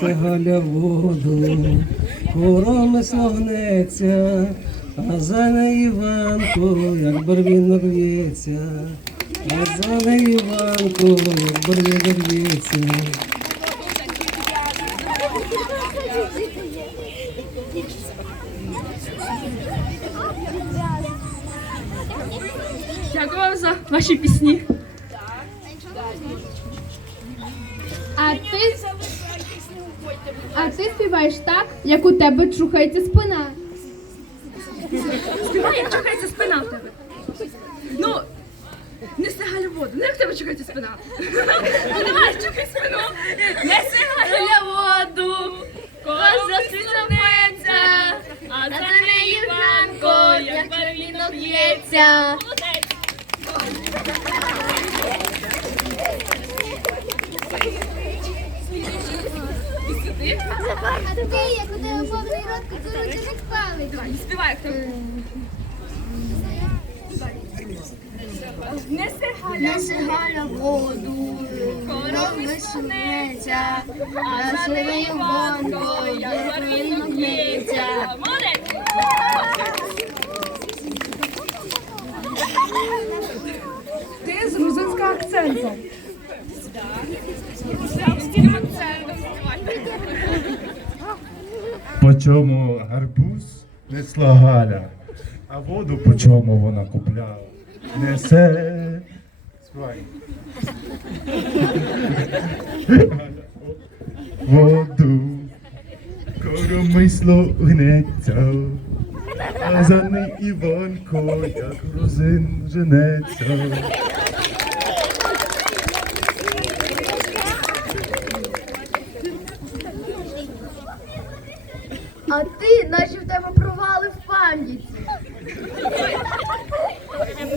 Це Галя воду, коромисло гнеться, а за неї Іванко, як барвінок в'ється, а за неї Іванко, як барвінок в'ється. Дякую вам за ваші пісні. А ти, а ти співаєш так, як у тебе чухається спина. Співай, як чухається спина в тебе. Ну, неси Галю воду. Ну як в тебе чухається спина? Ну давай, чухай спину. Неси Галя воду. Коза світовиця, а за неї Іванко, як барвінок б'ється. Молодець. І сюди. А ти, як у тебе повний рот, кукурудзяних палець. Давай, співай, як тебе. Неси Галя Галя воду, Корови сонеця, а за нею Іванко, як барвінок б'ється. Молодець! Ти з грузинського акценту. По чому гарбуз несла Галя, а воду по чому вона купляла. Несе. Воду, коромисло гнеться, а за ним Іванко, як грузин женеться. А ти, наче в тебе провали в пам'яті.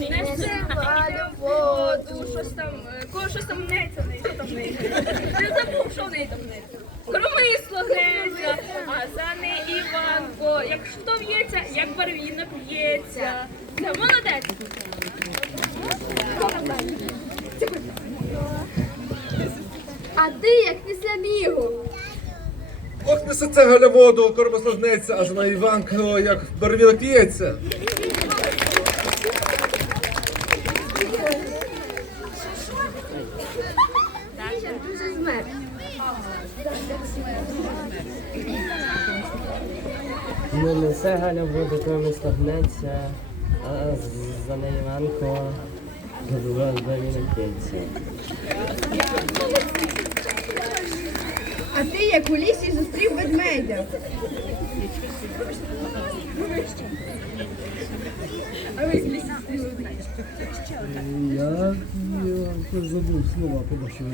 Неси Галю воду, щось там, е, кого щось там мнеться в неї, що там в неї? Ти забув, що в неї там мнеться. Кромисло гнеться, а за неї Іванко, як що в'ється, як барвінок в'ється. Молодець. А ти, як після мігу. Несеться Галя воду, коромисло гнеться, а неї Іванко, як барвінок п'ється. Не несе Галя воду, коромисло гнеться, а за неї Іванко, як барвінок в'ється. А ти, як у лісі, зустрів ведмедя. Я, я забув слова, побачив.